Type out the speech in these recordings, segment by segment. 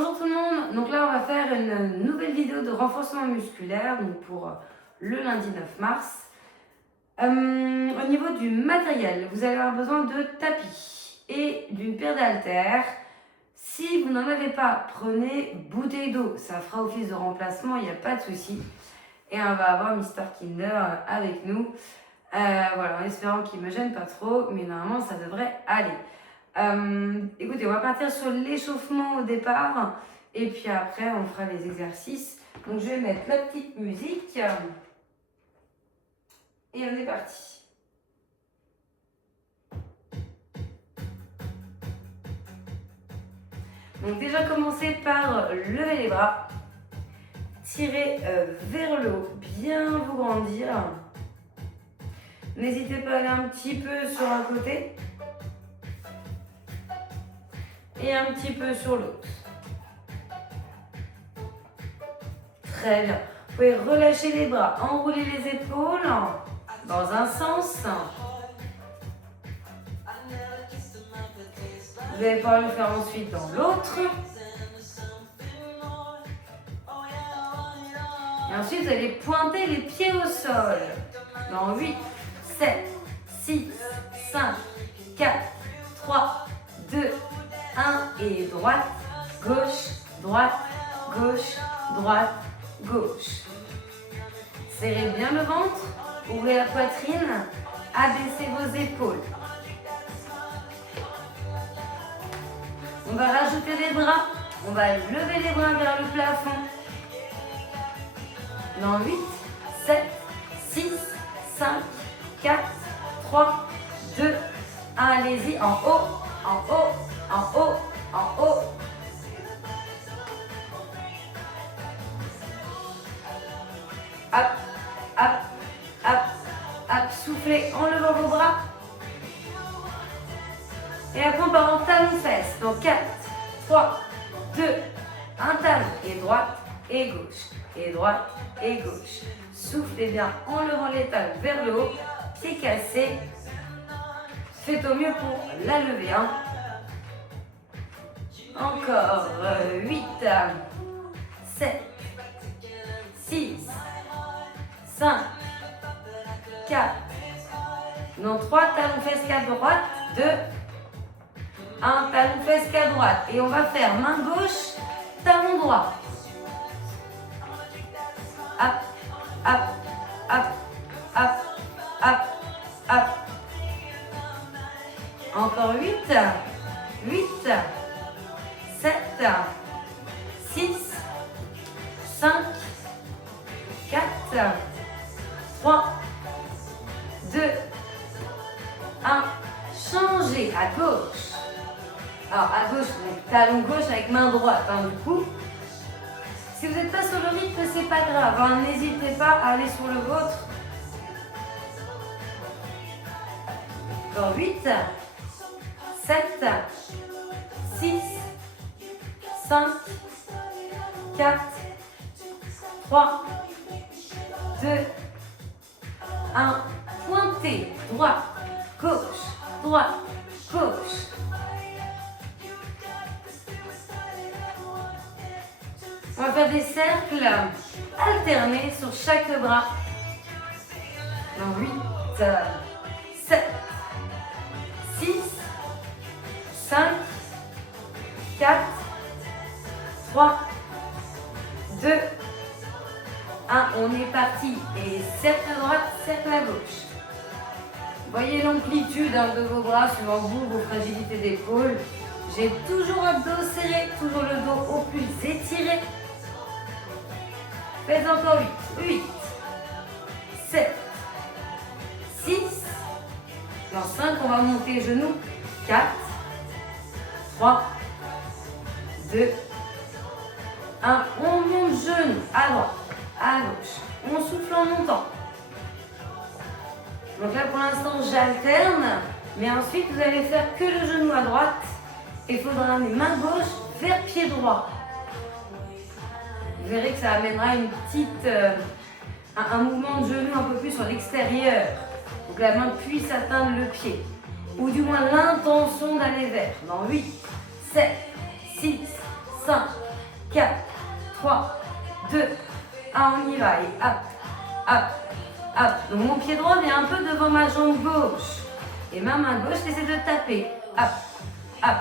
Bonjour tout le monde, donc là on va faire une nouvelle vidéo de renforcement musculaire donc pour le lundi 9 mars. Au niveau du matériel, vous allez avoir besoin de tapis et d'une paire d'haltères. Si vous n'en avez pas, prenez bouteille d'eau, ça fera office de remplacement, il n'y a pas de souci. Et on va avoir Mister Kinder avec nous, voilà, en espérant qu'il ne me gêne pas trop, mais normalement ça devrait aller. Écoutez, on va partir sur l'échauffement au départ et puis après on fera les exercices. Donc je vais mettre la petite musique et on est parti. Donc déjà commencez par lever les bras, tirer vers le haut, bien vous grandir. N'hésitez pas à aller un petit peu sur un côté et un petit peu sur l'autre. Très bien. Vous pouvez relâcher les bras, enrouler les épaules dans un sens. Vous allez pouvoir le faire ensuite dans l'autre. Et ensuite, vous allez pointer les pieds au sol. Dans 8, 7, 6, 5, 4, 3, 2, 1 et droite, gauche, droite, gauche, droite, gauche. Serrez bien le ventre, ouvrez la poitrine, abaissez vos épaules. On va rajouter les bras, on va lever les bras vers le plafond. Dans 8, 7, 6, 5, 4, 3, 2, 1, allez-y, en haut, en haut, en haut, en haut. Hop, hop, hop, hop, soufflez en levant vos bras. Et après on part en talon-fesse. Donc 4, 3, 2, un talon et droite et gauche. Et droite et gauche. Soufflez bien en levant les talons vers le haut, pieds cassés. Faites au mieux pour la lever. Hein. Encore 8, 7, 6, 5, 4, non 3, talon-fesse 4 droite, 2, 1, talon-fesse 4 droite. Et on va faire main gauche, talon droit. Hop, hop, hop, hop, hop, hop. Encore 8, 8, 7, 6, 5, 4, 3, 2, 1. Changez à gauche. Alors à gauche, talon gauche avec main droite. Hein, du coup, si vous n'êtes pas sur le rythme, c'est pas grave. Hein, n'hésitez pas à aller sur le vôtre. Encore 8, 7, 6, 5, 4, 3, 2, 1. Pointez, droite, gauche, droite, gauche. On va faire des cercles alternés sur chaque bras. Dans 8, 7, 6, 5, 4, 3, 2, 1. On est parti. Et cercle à droite, cercle à gauche. Voyez l'amplitude de vos bras suivant vous, vos fragilités d'épaule. J'ai toujours le dos serré, toujours le dos au plus étiré. Faites encore 8, 8, 7, 6, dans 5, on va monter genoux, 4, 3, 2, 1, on monte genou à droite, à gauche, on souffle en montant. Donc là pour l'instant j'alterne, mais ensuite vous allez faire que le genou à droite et il faudra amener main gauche vers pied droit. Vous verrez que ça amènera une petite, un mouvement de genou un peu plus sur l'extérieur. Donc la main puisse atteindre le pied. Ou du moins l'intention d'aller vers. Dans 8, 7, 6, 5, 4, 3, 2, 1, on y va. Et hop, hop, hop. Donc mon pied droit vient un peu devant ma jambe gauche. Et ma main gauche, j'essaie de taper. Hop, hop,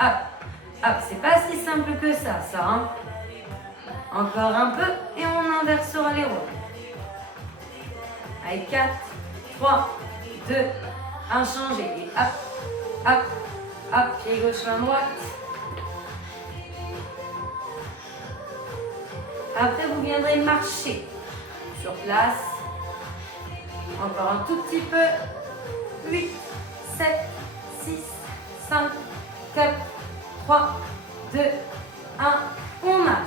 hop, hop. C'est pas si simple que ça, hein. Encore un peu et on inversera les rôles. Allez, 4, 3, 2, 1, changer. Et hop, hop, hop, pied gauche, main droite. Après, vous viendrez marcher sur place. Encore un tout petit peu. 8, 7, 6, 5, 4, 3, 2, 1. On marche.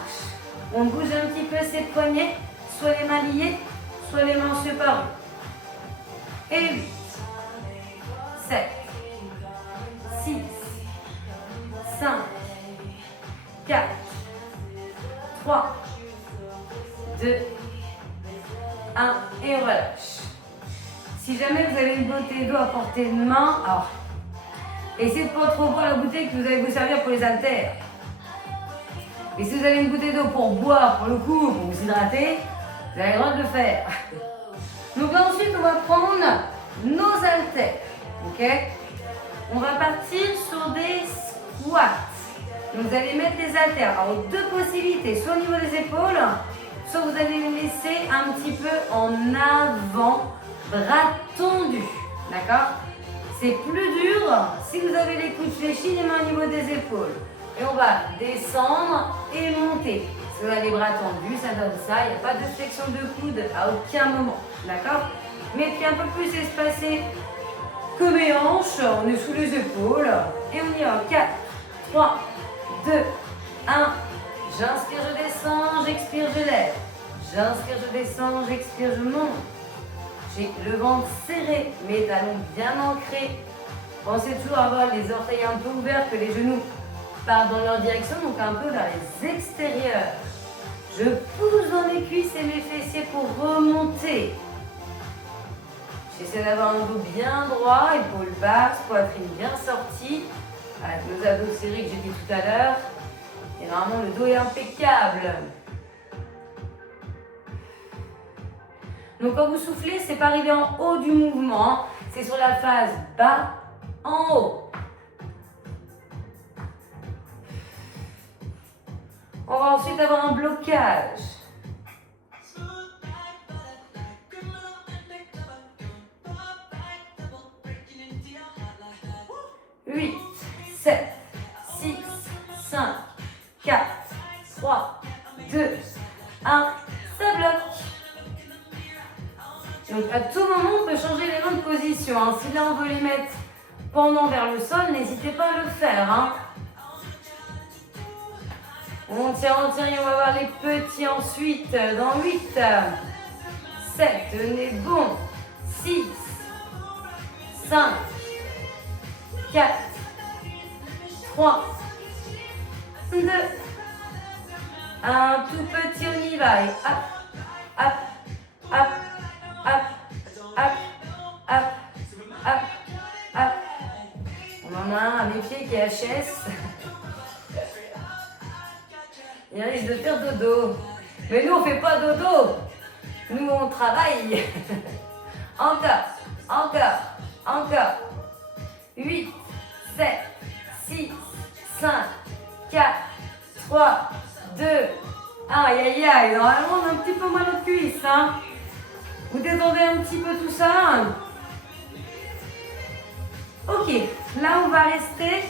On bouge un petit peu ses poignets, soit les mains liées, soit les mains séparées. Et 8, 7, 6, 5, 4, 3, 2, 1 et on relâche. Si jamais vous avez une bouteille d'eau à portée de main, alors essayez de ne pas trop boire la bouteille que vous allez vous servir pour les haltères. Et si vous avez une bouteille d'eau pour boire, pour le coup, pour vous hydrater, vous avez le droit de le faire. Donc là ensuite, on va prendre nos haltères. Ok? On va partir sur des squats. Donc vous allez mettre les haltères. Alors deux possibilités, soit au niveau des épaules, soit vous allez les laisser un petit peu en avant, bras tendus. D'accord? C'est plus dur si vous avez les coudes fléchis, les mains au niveau des épaules. Et on va descendre et monter. Si vous avez les bras tendus, ça donne ça. Il n'y a pas de flexion de coude à aucun moment. D'accord? Mais puis un peu plus espacé que mes hanches. On est sous les épaules. Et on y va. 4, 3, 2, 1. J'inspire, je descends. J'expire, je lève. J'inspire, je descends. J'expire, je monte. J'ai le ventre serré, mes talons bien ancrés. Pensez toujours à avoir les orteils un peu ouverts, que les genoux partent dans leur direction, donc un peu vers les extérieurs. Je pousse dans mes cuisses et mes fessiers pour remonter. J'essaie d'avoir un dos bien droit, épaules basses, poitrine bien sortie, avec nos abdos serrés que j'ai dit tout à l'heure. Et normalement, le dos est impeccable. Donc quand vous soufflez, c'est pas arrivé en haut du mouvement, c'est sur la phase bas en haut. On va ensuite avoir un blocage. 8, 7, 6, 5, 4, 3, 2, 1, ça bloque. Donc à tout moment, on peut changer les mains de position. Hein. Si là on veut les mettre pendant vers le sol, n'hésitez pas à le faire. Hein. On tire, et on va voir les petits ensuite. Dans 8, 7, tenez bon. 6, 5, 4, 3, 2, un tout petit, on y va. Et hop, hop, hop. Hop, hop, hop, hop, hop. On en a un à mes pieds qui est HS. Il risque de faire dodo. Mais nous, on ne fait pas dodo. Nous, on travaille. Encore, encore, encore. 8, 7, 6, 5, 4, 3, 2, 1. Aïe, aïe, aïe. Normalement, on a un petit peu mal aux cuisses, hein. Vous détendez un petit peu tout ça. Ok, là on va rester,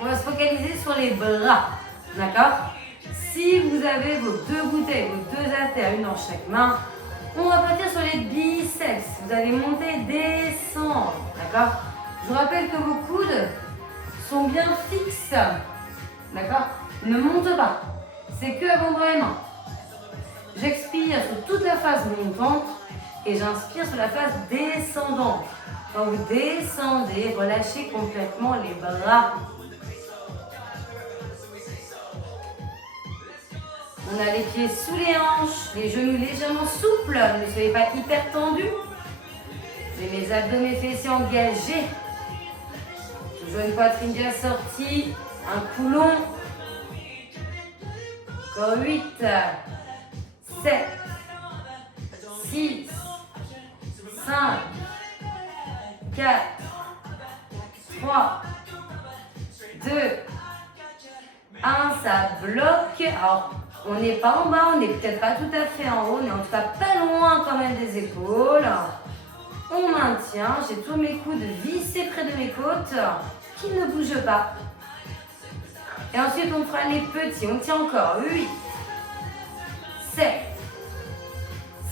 on va se focaliser sur les bras, d'accord? Si vous avez vos deux bouteilles, vos deux haltères, une dans chaque main, on va partir sur les biceps. Vous allez monter, descendre, d'accord? Je vous rappelle que vos coudes sont bien fixes, d'accord? Ne montent pas, c'est que avant-bras et mains. J'expire sur toute la phase montante et j'inspire sur la phase descendante. Quand vous descendez, relâchez complètement les bras. On a les pieds sous les hanches, les genoux légèrement souples, ne soyez pas hyper tendus. J'ai mes abdos, mes fessiers engagés. Toujours une poitrine bien sortie, un cou long. Encore 8, 7, 6, 5, 4, 3, 2, 1, ça bloque. Alors, on n'est pas en bas, on n'est peut-être pas tout à fait en haut, on est en tout cas pas loin quand même des épaules. On maintient, j'ai tous mes coudes vissés près de mes côtes, qui ne bougent pas. Et ensuite, on fera les petits, on tient encore. 8, 7,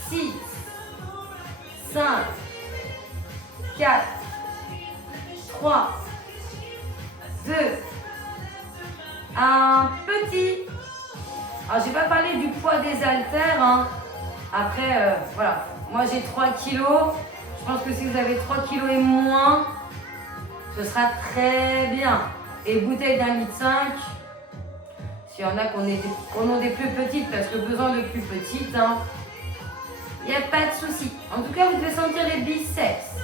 6, 5, 4, 3, 2, 1, petit. Alors, j'ai pas parlé du poids des haltères. Hein. Après, voilà. Moi, j'ai 3 kilos. Je pense que si vous avez 3 kilos et moins, ce sera très bien. Et bouteille d'1,5 litre. S'il y en a qu'on ont des plus petites, parce que besoin de plus petites, hein, il n'y a pas de souci. En tout cas, vous devez sentir les biceps.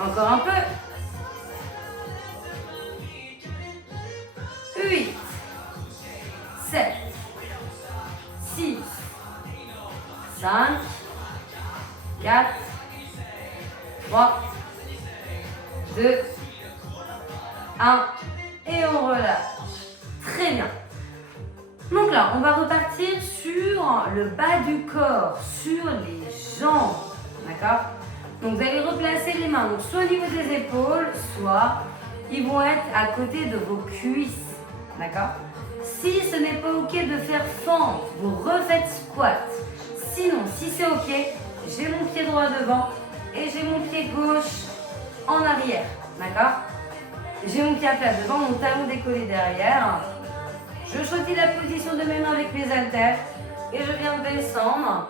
Encore un peu. 8, 7, 6, 5, 4, 3, 2, 1. Et on relâche. Très bien. Donc là, on va repartir sur le bas du corps, sur les jambes. D'accord? Donc vous allez replacer les mains, donc soit au niveau des épaules, soit ils vont être à côté de vos cuisses. D'accord? Si ce n'est pas ok de faire fente, vous refaites squat. Sinon, si c'est ok, j'ai mon pied droit devant et j'ai mon pied gauche en arrière. D'accord? J'ai mon pied à plat devant, mon talon décollé derrière. Je choisis la position de mes mains avec les haltères et je viens descendre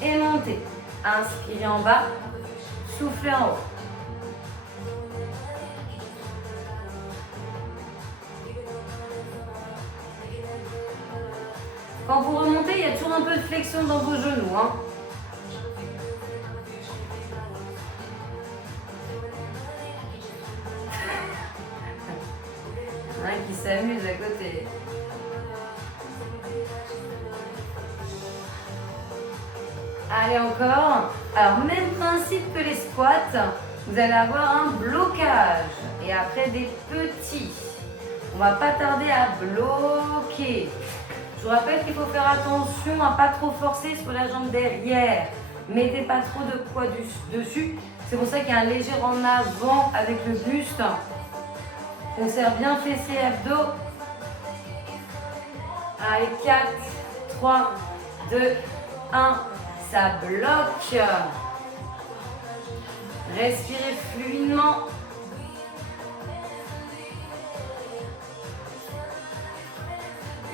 et monter. Inspirez en bas, soufflez en haut. Quand vous remontez, il y a toujours un peu de flexion dans vos genoux. Hein. Qui s'amuse à côté. Allez encore. Alors même principe que les squats, vous allez avoir un blocage et après des petits. On va pas tarder à bloquer. Je vous rappelle qu'il faut faire attention à pas trop forcer sur la jambe derrière. Mettez pas trop de poids dessus. C'est pour ça qu'il y a un léger en avant avec le buste. On serre bien fessiers et abdos. Allez, 4, 3, 2, 1. Ça bloque. Respirez fluidement.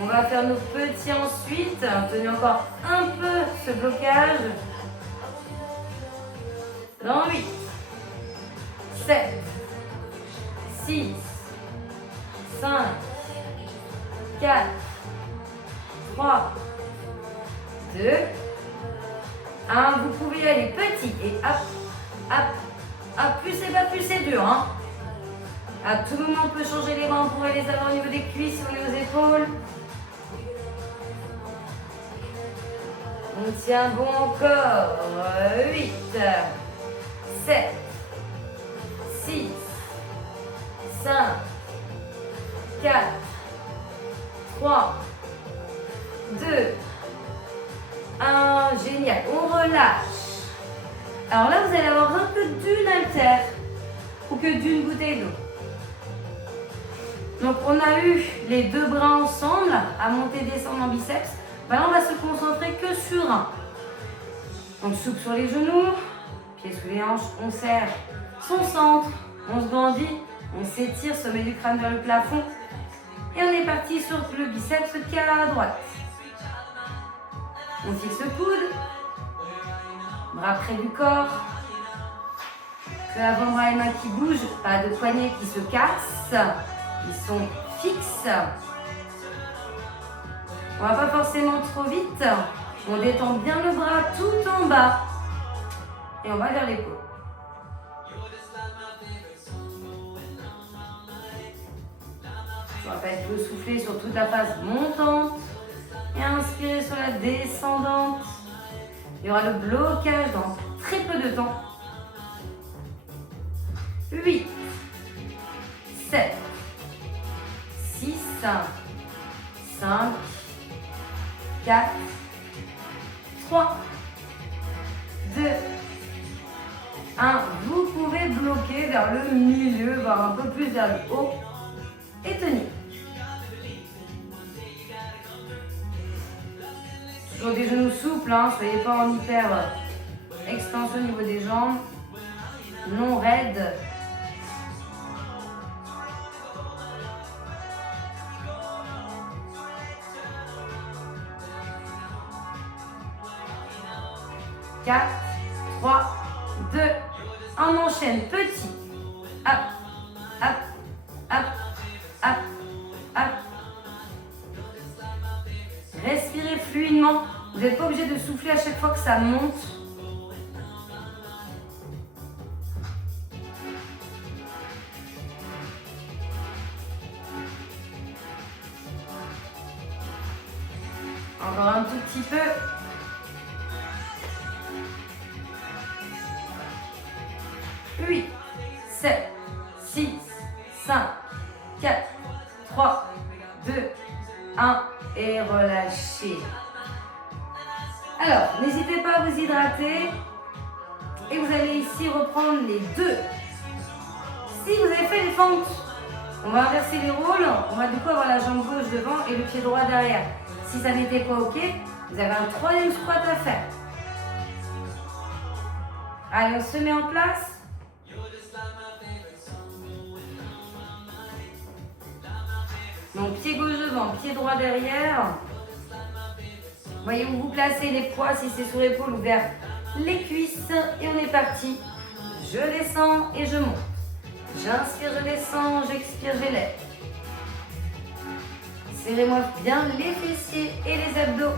On va faire nos petits ensuite. Tenez encore un peu ce blocage. Dans 8, 7, 6, 5, 4, 3, 2, 1. Vous pouvez y aller petit et hop, hop, hop. Plus c'est bas, plus c'est dur. Hein. À tout moment, on peut changer les bras. On pourrait les avoir au niveau des cuisses, au niveau des épaules. On tient bon encore. 8, 7, 6, 5, 4, 3, 2, 1. Génial. On relâche. Alors là, vous allez avoir un peu d'une haltère ou que d'une bouteille d'eau. Donc, on a eu les deux bras ensemble à monter et descendre en biceps. Maintenant, on va se concentrer que sur un. On souple sur les genoux, pieds sous les hanches, on serre son centre, on se grandit, on s'étire, sommet du crâne vers le plafond. Et on est parti sur le biceps qui est à droite. On fixe le coude, bras près du corps. Que l'avant-bras et mains qui bougent, pas de poignets qui se cassent, ils sont fixes. On ne va pas forcément trop vite. On détend bien le bras tout en bas. Et on va vers l'épaule. Je rappelle qu'il faut souffler sur toute la face montante et inspirer sur la descendante. Il y aura le blocage dans très peu de temps. 8, 7, 6, 5, 4, 3, 2, 1. Vous pouvez bloquer vers le milieu, voire un peu plus vers le haut et tenir. Toujours des genoux souples, hein, soyez pas en hyper extension au niveau des jambes, non raide. Quatre, 3, 2, on enchaîne petit. Hop, hop, hop, hop, hop. Respirez fluidement. Vous n'êtes pas obligé de souffler à chaque fois que ça monte. Encore un tout petit peu. Huit, 7, 6, 5, 4, 3, 2, 1 et relâchez. Alors, n'hésitez pas à vous hydrater et vous allez ici reprendre les deux. Si vous avez fait les fentes, on va inverser les rôles. On va du coup avoir la jambe gauche devant et le pied droit derrière. Si ça n'était pas ok, vous avez un troisième squat à faire. Allez, on se met en place. Donc pied gauche devant, pied droit derrière. Voyez où vous placez les poids, si c'est sur l'épaule ou vers les cuisses. Et on est parti. Je descends et je monte. J'inspire, je descends, j'expire, j'élève. Serrez-moi bien les fessiers et les abdos.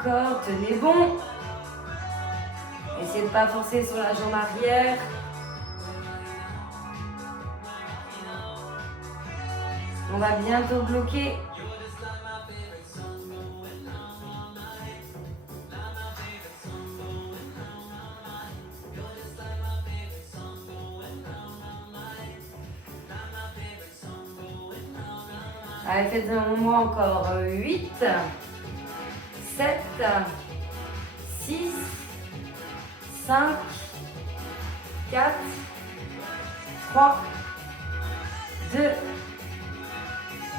Corps, tenez bon. Essayez de ne pas forcer sur la jambe arrière. On va bientôt bloquer. Allez, faites un moment encore. 8, 7, 6, 5, 4, 3, 2,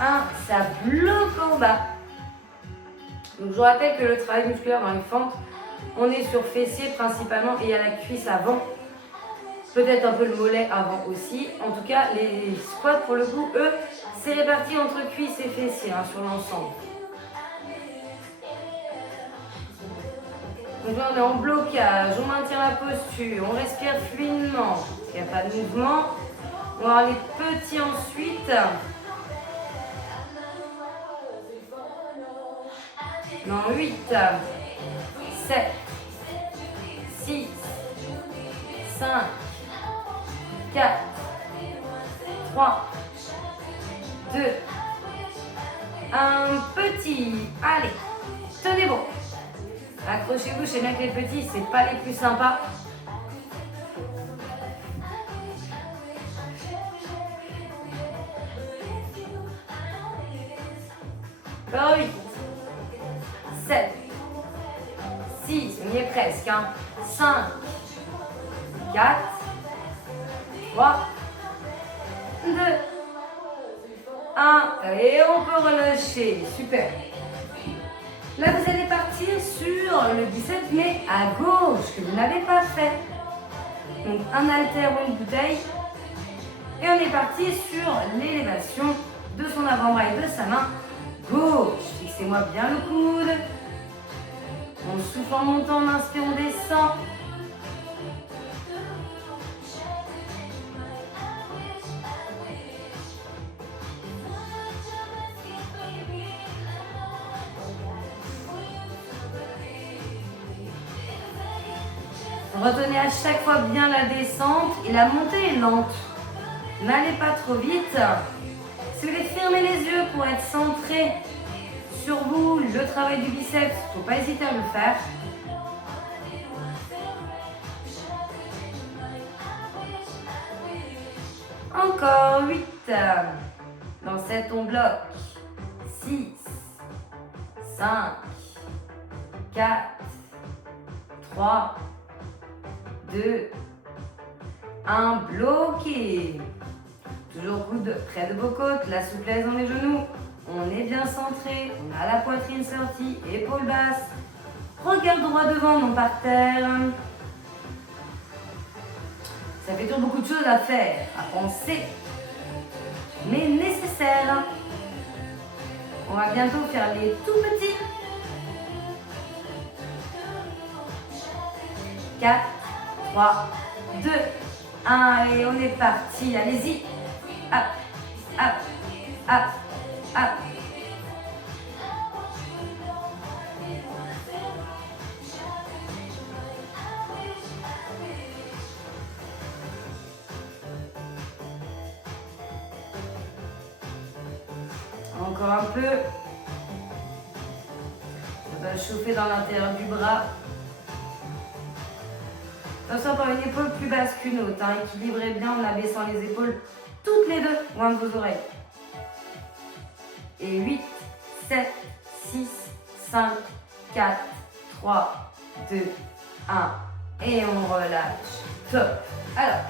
1. Ça bloque en bas. Donc je vous rappelle que le travail musculaire dans les fentes, on est sur fessier principalement et il y a la cuisse avant. Peut-être un peu le mollet avant aussi. En tout cas, les squats, pour le coup, eux, c'est réparti entre cuisse et fessier hein, sur l'ensemble. Donc là, on est en blocage, on maintient la posture, on respire fluidement. Il n'y a pas de mouvement. On va voir les petits ensuite. Non, 8, 7, 6, 5, 4, 3, 2, 1. Petit. Allez, tenez bon. Accrochez-vous, je sais bien que les petits, c'est pas les plus sympas. Encore 8, 7, 6, on y est presque, hein. 5, 4, 3, 2, 1. Et on peut relâcher. Super. Là, vous allez partir sur le biceps, mais à gauche, que vous n'avez pas fait. Donc, un haltère ou une bouteille. Et on est parti sur l'élévation de son avant-bras et de sa main gauche. Fixez-moi bien le coude. On souffle en montant, on inspire, on descend. Retenez à chaque fois bien la descente et la montée est lente. N'allez pas trop vite. Si vous voulez fermer les yeux pour être centré sur vous, le travail du biceps, il ne faut pas hésiter à le faire. Encore 8. Dans 7, on bloque. 6, 5, 4, 3, 2, 1, bloqué. Toujours coude près de vos côtes, la souplesse dans les genoux. On est bien centré, on a la poitrine sortie, épaules basses. Regard droit devant, non par terre. Ça fait toujours beaucoup de choses à faire, à penser, mais nécessaire. On va bientôt faire les tout petits. 4, 3, 2, 1. Allez, on est parti. Allez-y. Hop, hop, hop, hop. Encore un peu. On va chauffer dans l'intérieur du bras. Attention par une épaule plus basse qu'une autre. Hein. Équilibrez bien en abaissant les épaules toutes les deux loin de vos oreilles. Et 8, 7, 6, 5, 4, 3, 2, 1. Et on relâche. Top. Alors,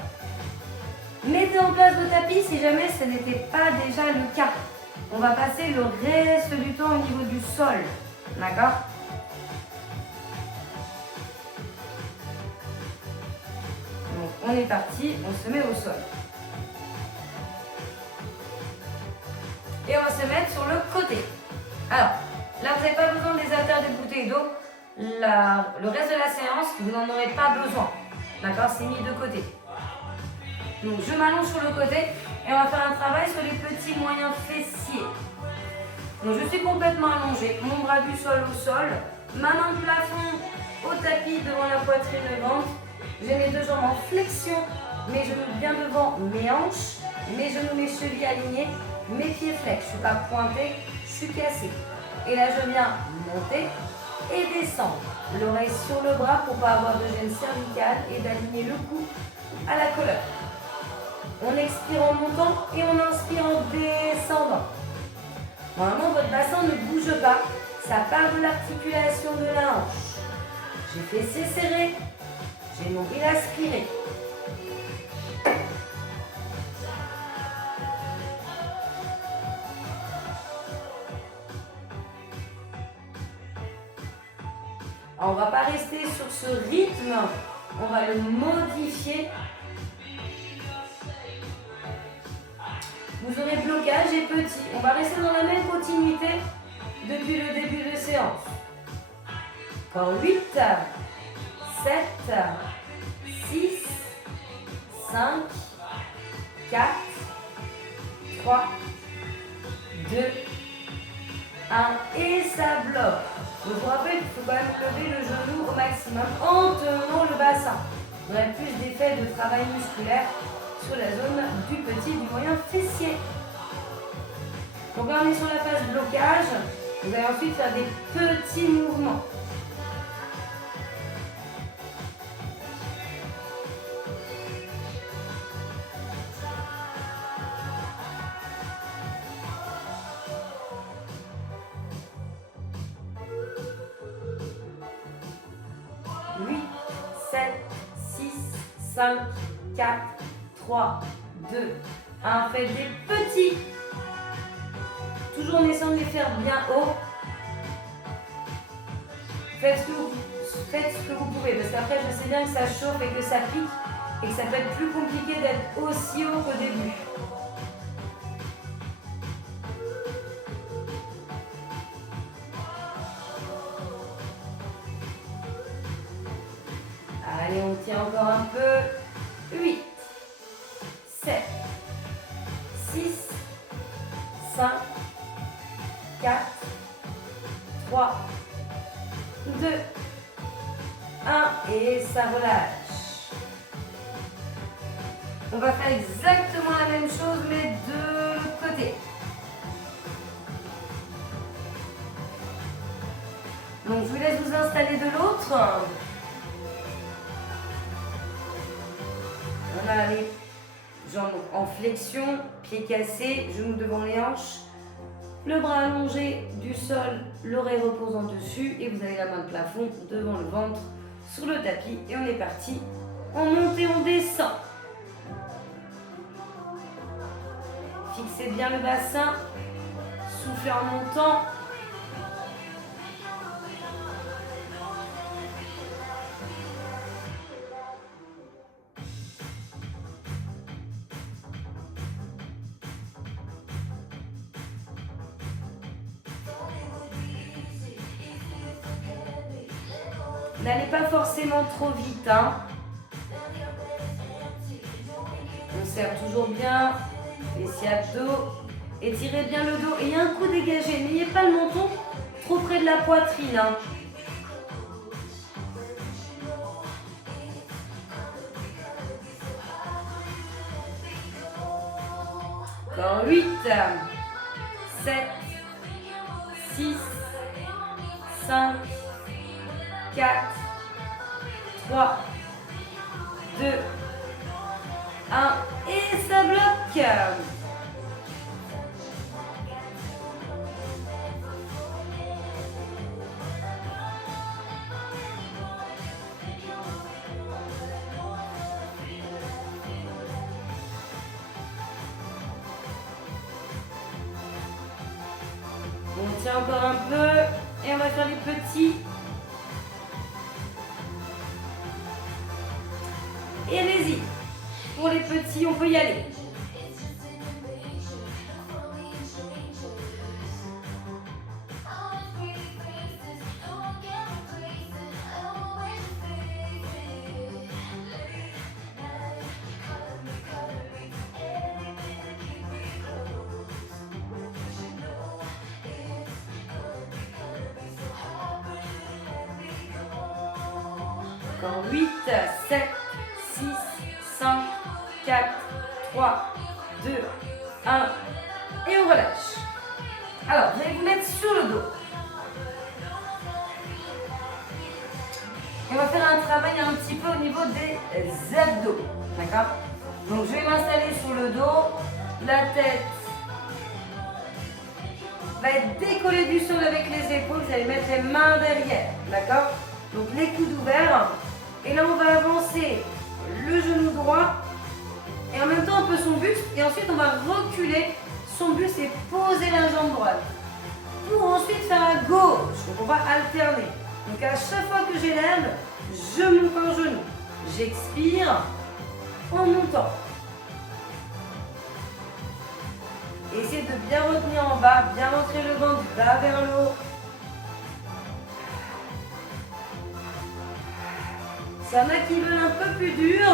mettez en place vos tapis si jamais ce n'était pas déjà le cas. On va passer le reste du temps au niveau du sol. D'accord ? Donc on est parti, on se met au sol. Et on va se mettre sur le côté. Alors, là vous n'avez pas besoin des haltères, des bouteilles d'eau. Le reste de la séance, vous n'en aurez pas besoin. D'accord ? C'est mis de côté. Donc je m'allonge sur le côté et on va faire un travail sur les petits moyens fessiers. Donc je suis complètement allongée, mon bras du sol au sol, ma main de plafond au tapis devant la poitrine et le ventre. J'ai mes deux jambes en flexion, mes genoux bien devant mes hanches, mes genoux, mes chevilles alignées, mes pieds flex. Je ne suis pas pointée, je suis cassée. Et là je viens monter et descendre. L'oreille sur le bras pour ne pas avoir de gêne cervicale et d'aligner le cou à la colonne. On expire en montant et on inspire en descendant. Normalement, votre bassin ne bouge pas. Ça part de l'articulation de la hanche. J'ai fessiers serrés. J'ai nombril aspiré. On ne va pas rester sur ce rythme. On va le modifier. Vous aurez blocage et petit. On va rester dans la même continuité depuis le début de séance. Encore 8, 7, 6, 5, 4, 3, 2, 1. Et ça bloque. Je vous rappelle qu'il faut quand même lever le genou au maximum en tenant le bassin. Vous aurez plus d'effet de travail musculaire sur la zone du petit, du moyen fessier. Donc là on est sur la phase blocage. Vous allez ensuite faire des petits mouvements. Huit, 7, 6, 5, 4, 3, 2, 1. Faites des petits. Toujours en essayant de les faire bien haut. Faites ce que vous pouvez, parce qu'après je sais bien que ça chauffe et que ça pique et que ça peut être plus compliqué d'être aussi haut qu'au début. tient encore un peu. 8, 7, 6, 5, 4, 3, 2, 1 et ça relâche. On va faire exactement la même chose mais de l'autre côté. Donc je vous laisse vous installer de l'autre. On a les jambes en flexion, pieds cassés, genoux devant les hanches. Le bras allongé du sol, l'oreille reposant dessus et vous avez la main de plafond devant le ventre sur le tapis et on est parti. On monte et on descend. Fixez bien le bassin, soufflez en montant. N'allez pas forcément trop vite, hein. On serre toujours bien, fessiers abdos, étirez bien le dos et un coup dégagé. N'ayez pas le menton trop près de la poitrine, hein. Encore 8, 7, 6, 5, 4, 3, 2, 1 et ça bloque. On tient encore un peu et on va faire les petits. Et allez-y, pour les petits, on peut y aller. Encore 8, 7, 6, 5, 4, 3, 2, 1 et on relâche. Alors, vous allez vous mettre sur le dos. Et on va faire un travail un petit peu au niveau des abdos. D'accord? Donc, je vais m'installer sur le dos. La tête va être décollée du sol avec les épaules. Vous allez mettre les mains derrière. D'accord? Donc, les coudes ouverts. Et là, on va avancer le genou droit et en même temps un peu son buste. Et ensuite, on va reculer son buste et poser la jambe droite. Pour ensuite faire à gauche. Donc, on va alterner. Donc, à chaque fois que j'élève, je monte un genou. J'expire en montant. Essayez de bien retenir en bas, bien rentrer le ventre bas vers le haut. S'il y en a qui veulent un peu plus dur,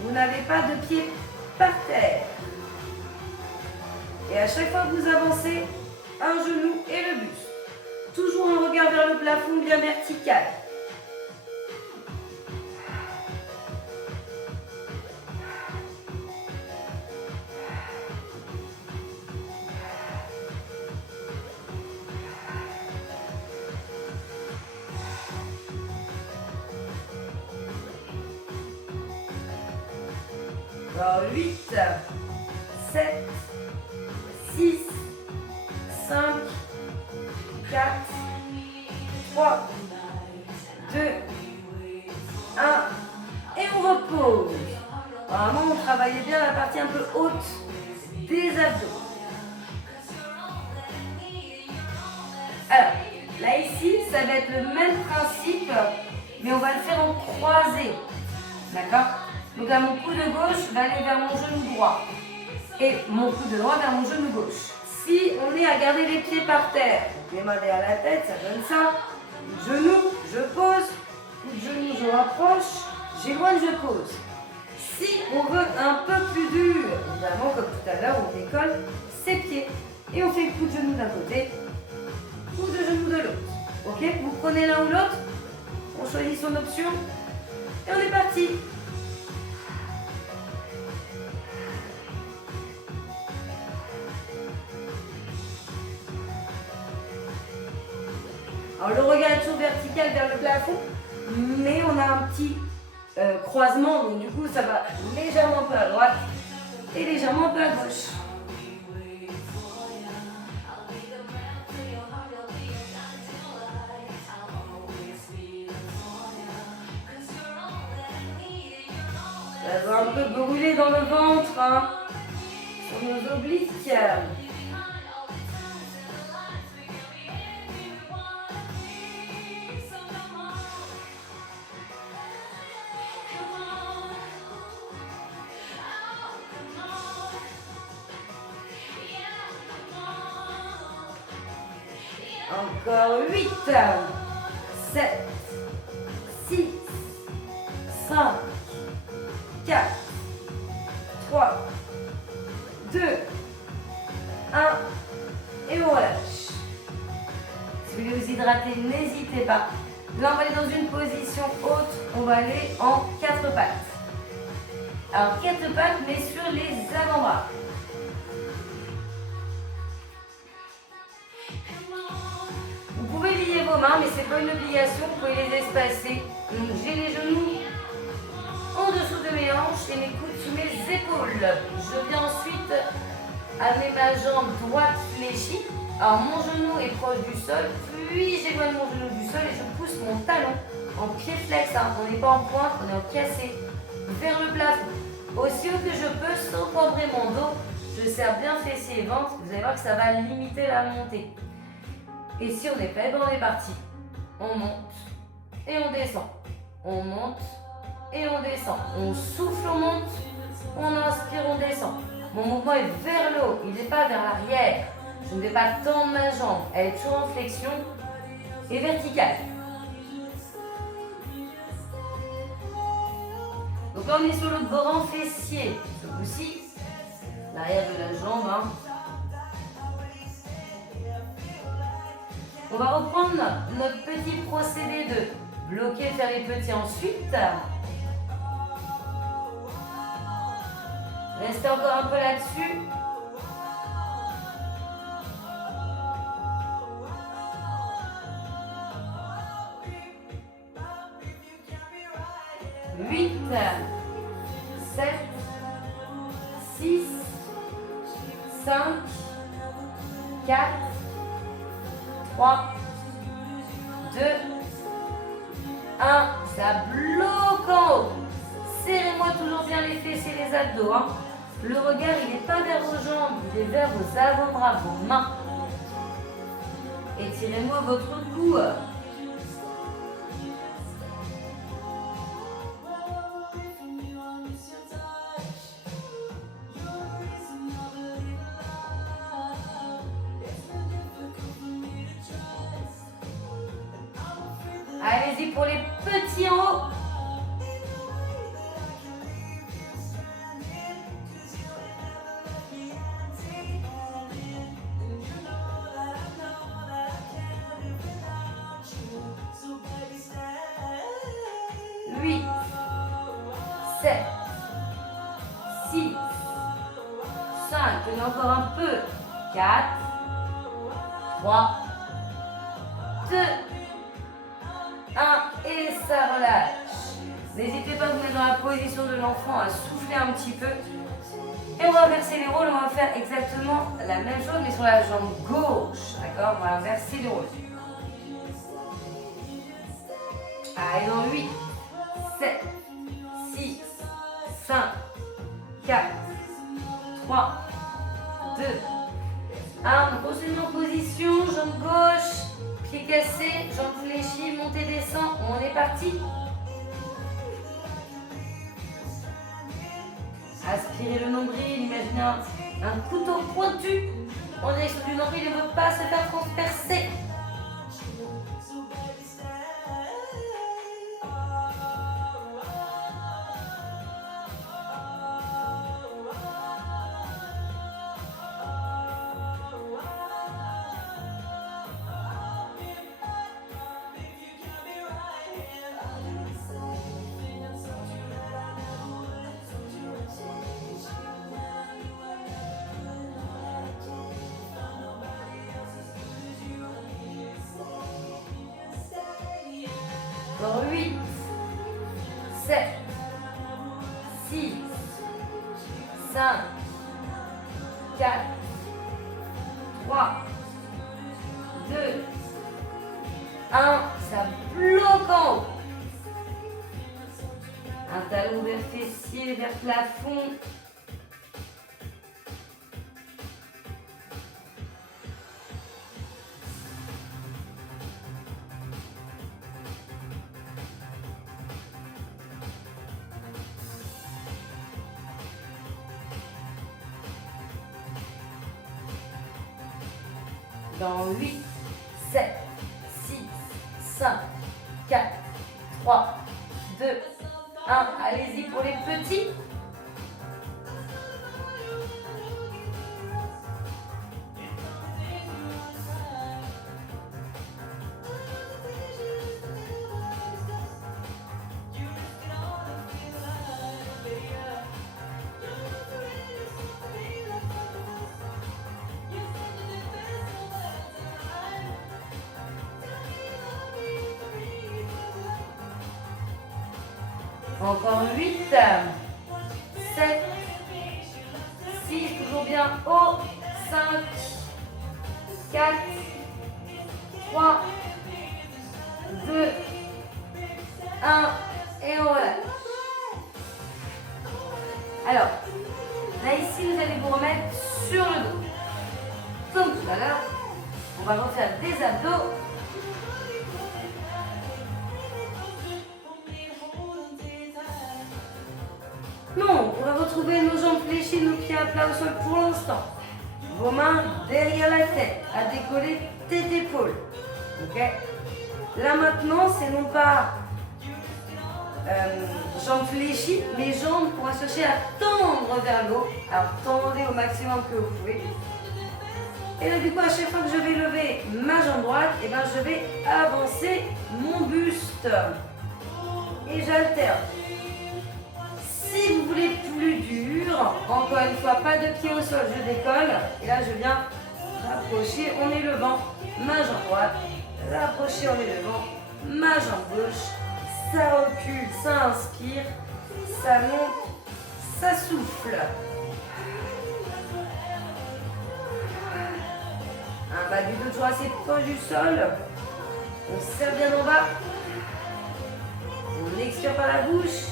vous n'avez pas de pied par terre. Et à chaque fois que vous avancez, un genou et le buste. Toujours un regard vers le plafond bien vertical. Alors 8, 7, 6, 5, 4, 3, 2, 1 et on repose. Vraiment, on travaille bien la partie un peu haute des abdos. Alors, là ici, ça va être le même principe, mais on va le faire en croisé. D'accord? Donc là, mon coude gauche va aller vers mon genou droit. Et mon coude droit vers mon genou gauche. Si on est à garder les pieds par terre, donc les mains derrière la tête, ça donne ça. Genou, je pose. Coup de genou, je rapproche. j'éloigne, je pose. Si on veut un peu plus dur, évidemment, comme tout à l'heure, on décolle ses pieds. Et on fait coup de genou d'un côté, coup de genou de l'autre. Ok? Vous prenez l'un ou l'autre, on choisit son option, et on est parti. Alors le regard est toujours vertical vers le plafond, mais on a un petit croisement, donc du coup ça va légèrement un peu à droite et légèrement un peu à gauche. Ça va un peu brûler dans le ventre, hein, sur nos obliques. Encore 8, 7, 6, 5, 4, 3, 2, 1, et on relâche. Si vous voulez vous hydrater, n'hésitez pas. Là, on va aller dans une position haute, on va aller en 4 pattes. Alors, 4 pattes, mais sur les avant-bras. Vous pouvez lier vos mains, mais ce n'est pas une obligation, vous pouvez les espacer. Donc, j'ai les genoux en dessous de mes hanches et mes coudes sous mes épaules. Je viens ensuite amener ma jambe droite fléchie. Alors mon genou est proche du sol, puis j'éloigne mon genou du sol et je pousse mon talon en pied flex. Hein. On n'est pas en pointe, on est en cassé vers le plafond. Aussi haut que je peux sans cambrer mon dos. Je serre bien fessier et ventre. Vous allez voir que ça va limiter la montée. Et si on est prêt, ben on est parti. On monte et on descend. On monte et on descend. On souffle, on monte. On inspire, on descend. Mon mouvement est vers le haut, il n'est pas vers l'arrière. Je ne vais pas tendre ma jambe. Elle est toujours en flexion et verticale. Donc là, on est sur le grand fessier. Ce coup-ci, l'arrière de la jambe. Hein. On va reprendre notre petit procédé de bloquer, faire les petits ensuite. Restez encore un peu là-dessus. Huit, 7, 6, 5, 4, 3, 2, 1. Ça bloque en haut. Serrez-moi toujours bien les fessiers et les abdos. Hein. Le regard, il n'est pas vers vos jambes, il est vers vos avant-bras, vos mains. Étirez-moi votre cou. Allez-y pour les petits en haut. Huit, 7, 6, 5, tenez encore un peu. 4, 3, 2, 1 et ça relâche. N'hésitez pas à vous mettre dans la position de l'enfant, à souffler un petit peu. Et on va inverser les rôles, on va faire exactement la même chose mais sur la jambe gauche. D'accord? On va inverser les rôles. Allez, dans 8, 7, 6, 5, 4, 3, 2, 1. On continue en position, jambe gauche. Pied cassé, jambes fléchies, montée, descend, on est parti. Aspirez le nombril, imaginez un couteau pointu en direction du nombril, il ne veut pas se faire transpercer. 5, 4, 3, 2, 1. Ça bloque en haut. Un talon vers fessier, vers plafond. Dans 8, 7, 6, 5, 4, 3, 2, 1. Allez-y pour les petits. Encore 8, 7, 6, toujours bien haut, 5, 4, 3, 2, 1, et on relâche. Alors, là ici, vous allez vous remettre sur le dos. Comme tout à l'heure, on va refaire des abdos. Non, on va retrouver nos jambes fléchies, nos pieds à plat au sol pour l'instant. Vos mains derrière la tête, à décoller tête épaules. Ok. Là maintenant, c'est non pas jambes fléchies, mais jambes pour chercher à tendre vers le haut. Alors tendez au maximum que vous pouvez. Et là du coup, à chaque fois que je vais lever ma jambe droite, et ben, je vais avancer mon buste. Et j'alterne. Si vous voulez plus dur, encore une fois, pas de pied au sol, je décolle. Et là, je viens rapprocher en élevant ma jambe droite. Rapprocher en élevant ma jambe gauche. Ça recule, ça inspire, ça monte, ça souffle. Un bas du dos toujours assez proche du sol. On serre bien en bas. On expire par la bouche.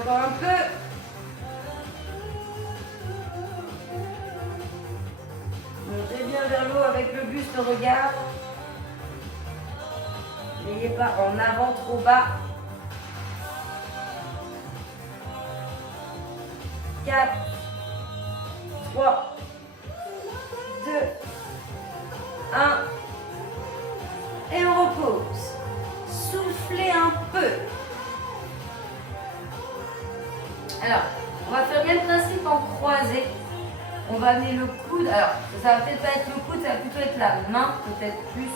Encore un peu. Montez bien vers l'eau avec le buste, le regard. N'ayez pas en avant trop bas. 4, 3, 2, 1. Et on repose. Soufflez un peu. Alors, on va faire bien le principe en croisé. On va amener le coude. Alors, ça va peut-être pas être le coude, ça va plutôt être la main, peut-être plus.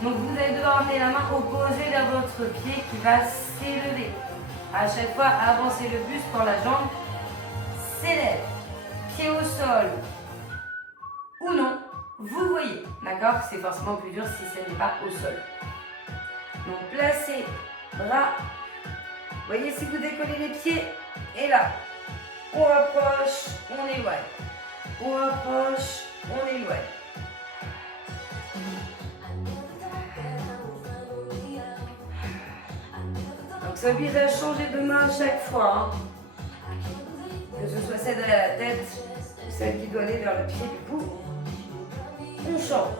Donc, vous allez devoir amener la main opposée vers votre pied qui va s'élever. À chaque fois, avancez le buste quand la jambe s'élève. Pied au sol ou non, vous voyez. D'accord? C'est forcément plus dur si ce n'est pas au sol. Donc, placez bras. Voyez si vous décollez les pieds. Et là, on rapproche, on éloigne. On rapproche, on éloigne. Donc ça oblige à changer de main à chaque fois. Que ce soit celle derrière la tête ou celle qui doit aller vers le pied du coup. On change.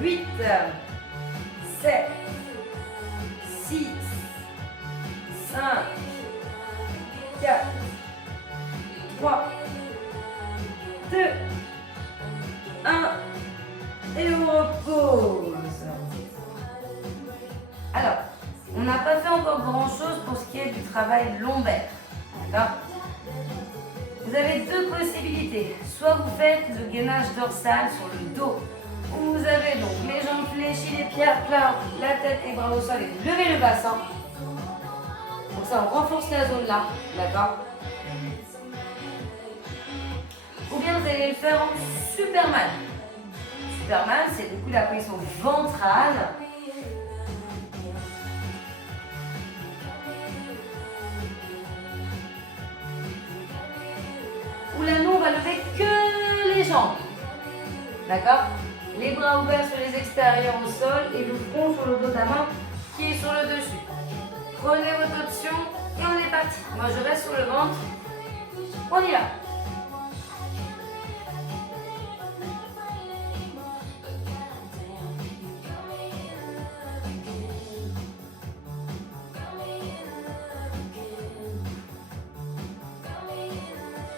8, 7, 6, 5, 4, 3, 2, 1. Et on repose. Alors, on n'a pas fait encore grand chose pour ce qui est du travail lombaire. D'accord ? Vous avez deux possibilités. Soit vous faites le gainage dorsal sur le dos. Où vous avez donc les jambes fléchies, les pieds à plat, la tête et les bras au sol et vous levez le bassin. Donc ça, on renforce la zone là. D'accord ? Ou bien vous allez le faire en Superman. Superman, c'est du coup la position ventrale. Où là, nous, on va lever que les jambes. D'accord ? Les bras ouverts sur les extérieurs au sol et le front sur le dos de la main qui est sur le dessus. Prenez votre option et on est parti. Moi, je reste sur le ventre. On y va.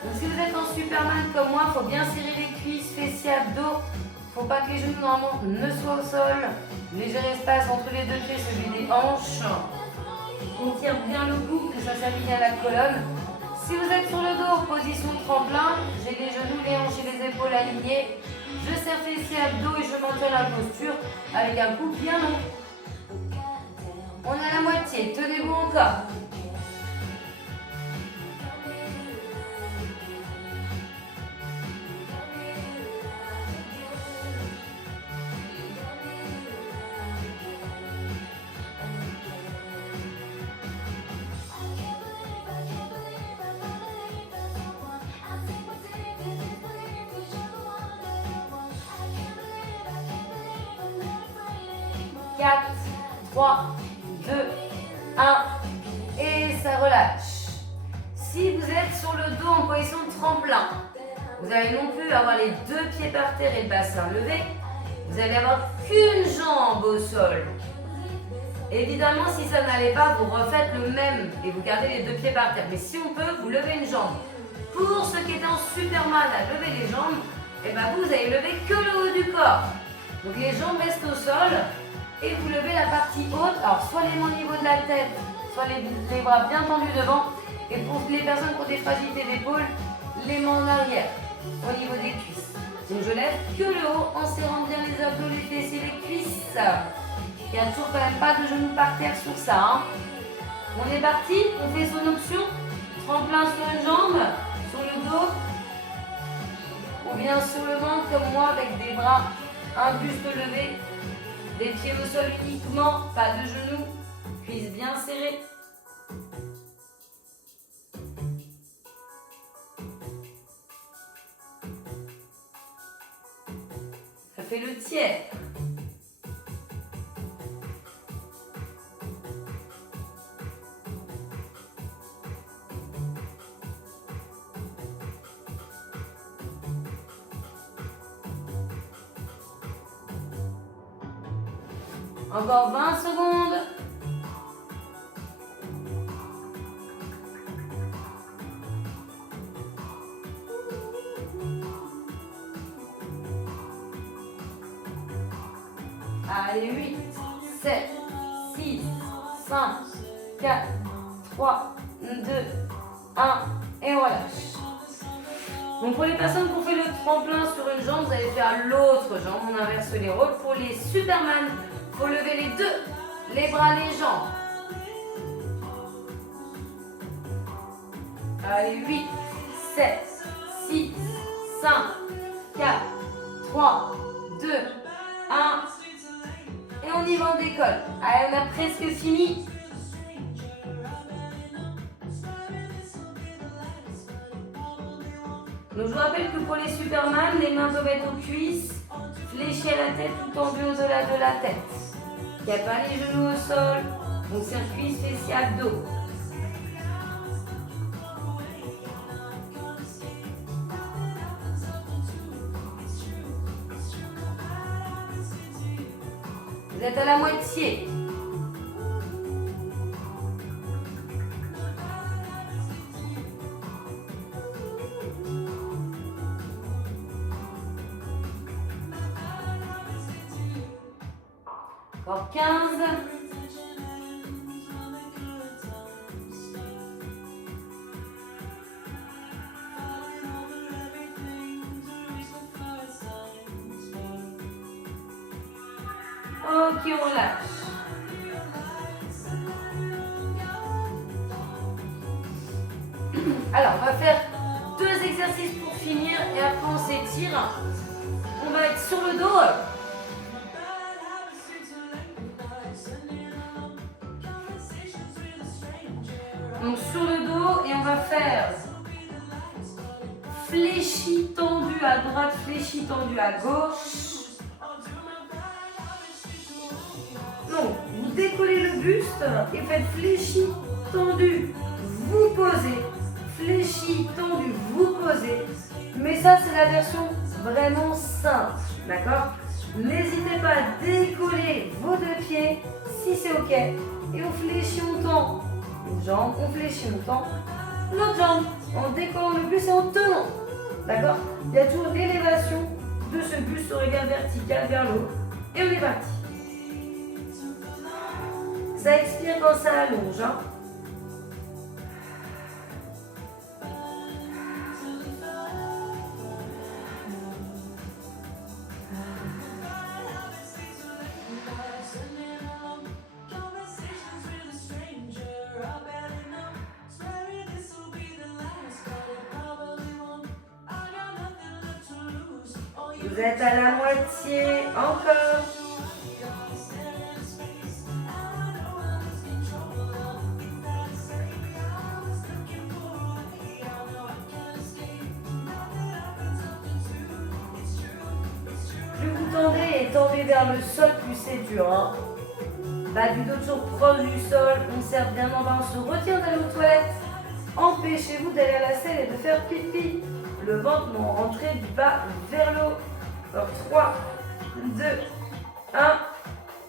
Donc, si vous êtes en Superman comme moi, il faut bien serrer les cuisses, fessiers, abdos. Il ne faut pas que les genoux normalement ne soient au sol. Léger espace entre les deux pieds, celui des hanches. On tire bien le cou, que ça s'aligne à la colonne. Si vous êtes sur le dos, position tremplin, j'ai les genoux, les hanches et les épaules alignées. Je serre fessiers, abdos et je maintiens la posture avec un cou bien long. On a la moitié, tenez-vous encore. Quatre, 3, 2, 1 et ça relâche. Si vous êtes sur le dos en position de tremplin, vous allez non plus avoir les deux pieds par terre et le bassin levé. Vous allez avoir qu'une jambe au sol. Évidemment, si ça n'allait pas, vous refaites le même et vous gardez les deux pieds par terre. Mais si on peut, vous levez une jambe. Pour ceux qui étaient en Superman à lever les jambes, et ben vous allez lever que le haut du corps. Donc les jambes restent au sol. Et vous levez la partie haute, alors soit les mains au niveau de la tête, soit les bras bien tendus devant. Et pour les personnes qui ont des fragilités d'épaule, les mains en arrière, au niveau des cuisses. Donc je lève que le haut en serrant bien les abdos, les fessiers, les cuisses. Il n'y a toujours quand même pas de genoux par terre sur ça. Hein. On est parti, on fait son option. Tremplin sur une jambe, sur le dos. Ou bien sur le ventre comme moi avec des bras, un buste levé. Des pieds au sol uniquement, pas de genoux, cuisses bien serrées. Ça fait le tiers. Encore 20 secondes. Allez, 8, 7, 6, 5, 4, 3, 2, 1 et on relâche. Donc pour les personnes qui ont fait le tremplin sur une jambe, vous allez faire l'autre jambe. On inverse les rôles. Pour les Superman, il faut lever les deux, les bras, les jambes. Allez, 8, 7, 6, 5, 4, 3, 2, 1. Et on y va, on décolle. Allez, on a presque fini. Donc je vous rappelle que pour les Superman, les mains doivent être aux cuisses, fléchies à la tête ou tendues au-delà de la tête. Il n'y a pas les genoux au sol, donc c'est cuisses, fessiers, abdos. Vous êtes à la moitié. Encore 15. Ok, on relâche. Alors, on va faire 2 exercices pour finir et après on s'étire. On va être sur le dos. Donc sur le dos et on va faire fléchi tendu à droite, fléchi tendu à gauche. Donc, vous décollez le buste et faites fléchi, tendu, vous posez. Fléchi, tendu, vous posez. Mais ça, c'est la version vraiment simple, d'accord? N'hésitez pas à décoller vos 2 pieds, si c'est ok. Et on fléchit, on tend une jambe, on fléchit, on tend l'autre jambe, en décollant le buste et en tenant, d'accord? Il y a toujours l'élévation de ce buste au regard vertical vers le haut. Et on est parti. Ça expire quand ça allonge. Hein. Vous êtes à la moitié, encore. Plus vous tendez et tendez vers le sol, plus c'est dur. Hein. Bas du dos toujours proche du sol, on serre bien en bas, on se retire d'aller aux toilettes. Empêchez-vous d'aller à la selle et de faire pipi. Le ventre non rentré du bas vers le haut. Alors 3, 2, 1.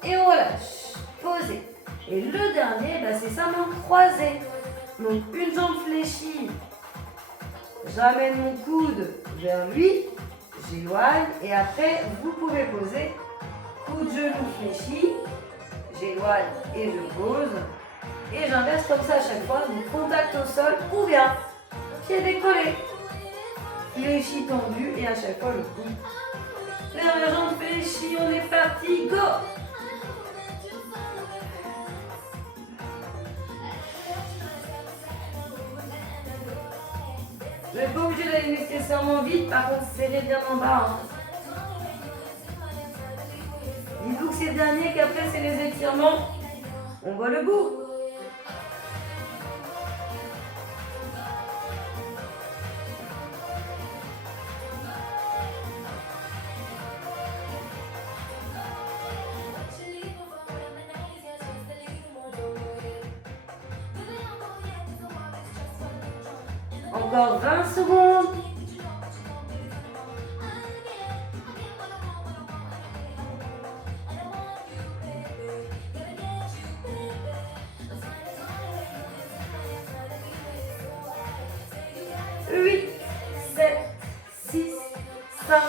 Et on relâche. Posez. Et le dernier, bah, c'est simplement croisé. Donc une jambe fléchie. J'amène mon coude vers lui. J'éloigne. Et après, vous pouvez poser. Coude genou fléchi. J'éloigne et je pose. Et j'inverse comme ça à chaque fois. Donc contact au sol ou bien pied décollé. Fléchi tendu et à chaque fois le coude. Dernière jambe fléchie, on est parti, go! Vous n'êtes pas obligé d'aller nécessairement vite, par contre serrez bien en bas. Hein. Dites-vous que c'est le dernier, qu'après c'est les étirements. On voit le bout. Encore 20 secondes. Huit, 7, 6, 5,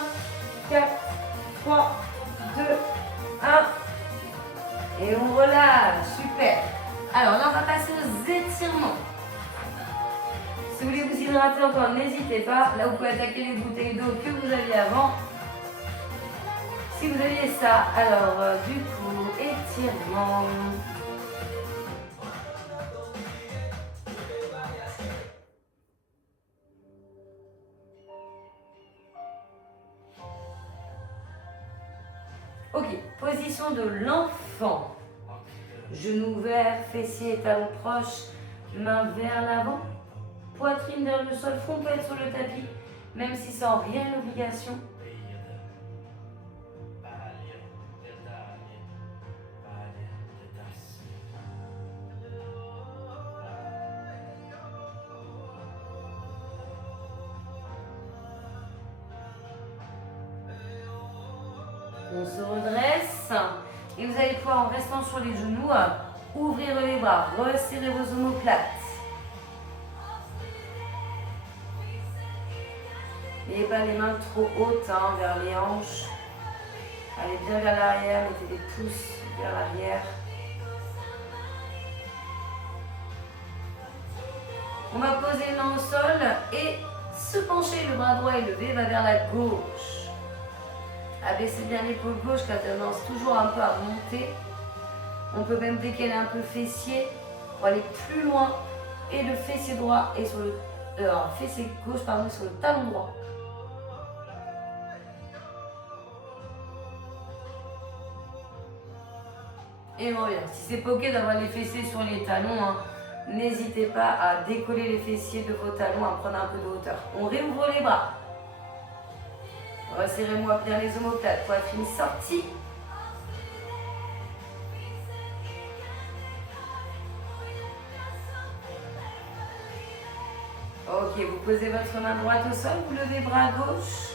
4, 3, 2, 1. Et on relâche. Super. Alors là, on va passer aux étirements. Si vous voulez vous hydrater encore, n'hésitez pas. Là, vous pouvez attaquer les bouteilles d'eau que vous aviez avant. Si vous aviez ça, alors du coup, étirement. Ok, position de l'enfant. Genou ouvert, fessier et talons proches, main vers l'avant. Poitrine vers le sol, front peut être sur le tapis, même si sans rien l'obligation. On se redresse Et vous allez pouvoir, en restant sur les genoux, ouvrir les bras, resserrer vos omoplates. N'ayez pas les mains trop hautes vers les hanches. Allez bien vers l'arrière, mettez les pouces vers l'arrière. On va poser les mains au sol et se pencher, le bras droit élevé va vers la gauche. Abaissez bien l'épaule gauche qui a tendance toujours un peu à monter. On peut même décaler un peu le fessier pour aller plus loin. Et le fessier droit est sur le fessier gauche sur le talon droit. Et voilà, si c'est pas ok d'avoir les fessiers sur les talons, n'hésitez pas à décoller les fessiers de vos talons, à prendre un peu de hauteur. On réouvre les bras. Resserrez-moi bien les omoplates, poitrine sortie. Ok, vous posez votre main droite au sol, vous levez bras gauche.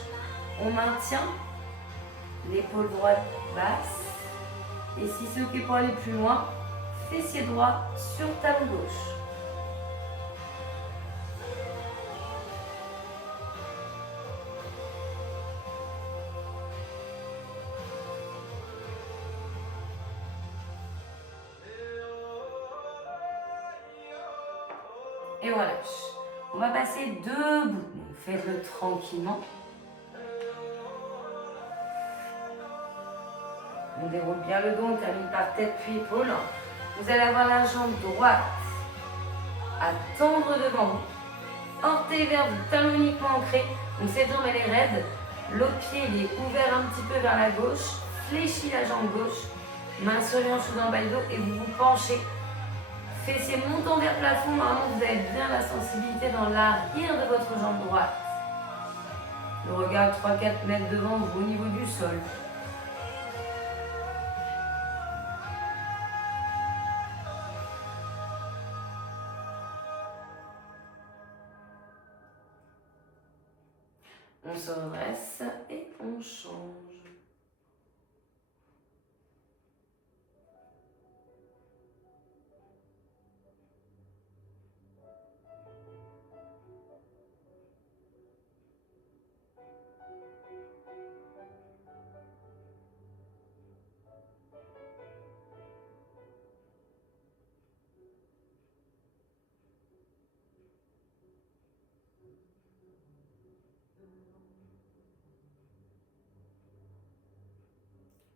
On maintient l'épaule droite basse. Et si c'est ok pour aller plus loin, fessier droit sur talon gauche. Et voilà. On va passer debout. Faites-le tranquillement. On déroule bien le dos, on termine par tête puis épaule. Vous allez avoir la jambe droite à tendre devant vous. Orteil vers vous, talon uniquement ancré. Donc cette jambe elle est raide. L'autre pied il est ouvert un petit peu vers la gauche. Fléchis la jambe gauche. Main sur les hanches ou dans le dos et vous vous penchez. Fessiers montant vers le plafond. Normalement vous avez bien la sensibilité dans l'arrière de votre jambe droite. Le regard 3-4 mètres devant vous au niveau du sol. On se redresse et on change.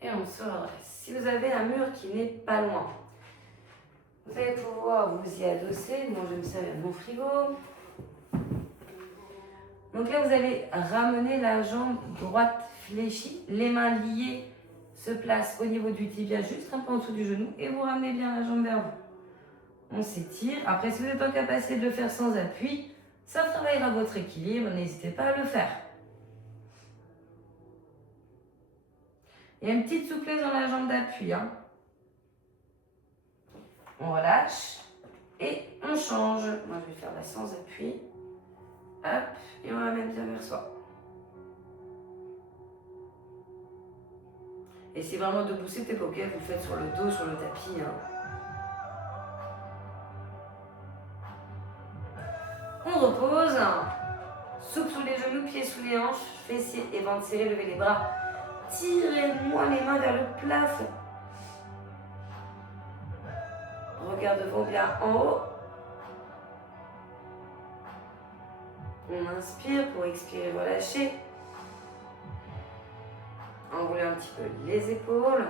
Et on se redresse. Si vous avez un mur qui n'est pas loin, vous allez pouvoir vous y adosser. Moi, je vais me servir de mon frigo. Donc là, vous allez ramener la jambe droite fléchie. Les mains liées se placent au niveau du tibia, juste un peu en dessous du genou. Et vous ramenez bien la jambe vers vous. On s'étire. Après, si vous n'êtes pas en capacité de le faire sans appui, ça travaillera votre équilibre. N'hésitez pas à le faire. Il y a une petite souplesse dans la jambe d'appui. On relâche et on change. Moi, je vais faire la sans appui. Hop, et on ramène bien vers soi. Et si vraiment debout, c'était pas ok, vous le faites sur le dos, sur le tapis. On repose. Souple sous les genoux, pieds sous les hanches, fessiers et ventre serrés, levez les bras. Tirez-moi les mains vers le plafond. Regard devant bien en haut. On inspire pour expirer, relâcher. Enroulez un petit peu les épaules.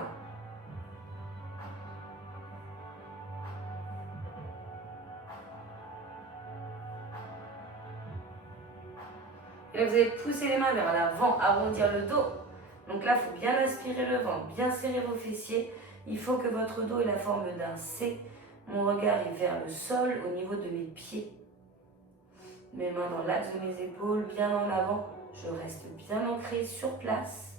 Et là, vous allez pousser les mains vers l'avant, arrondir le dos. Donc là, il faut bien aspirer le ventre, bien serrer vos fessiers. Il faut que votre dos ait la forme d'un C. Mon regard est vers le sol au niveau de mes pieds. Mes mains dans l'axe de mes épaules, bien en avant. Je reste bien ancré sur place.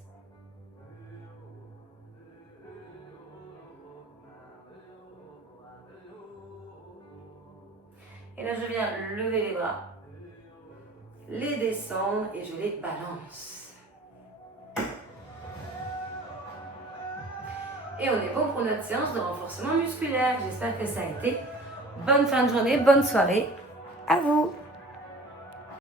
Et là, je viens lever les bras, les descendre et je les balance. Et on est bon pour notre séance de renforcement musculaire. J'espère que ça a été. Bonne fin de journée, bonne soirée. À vous!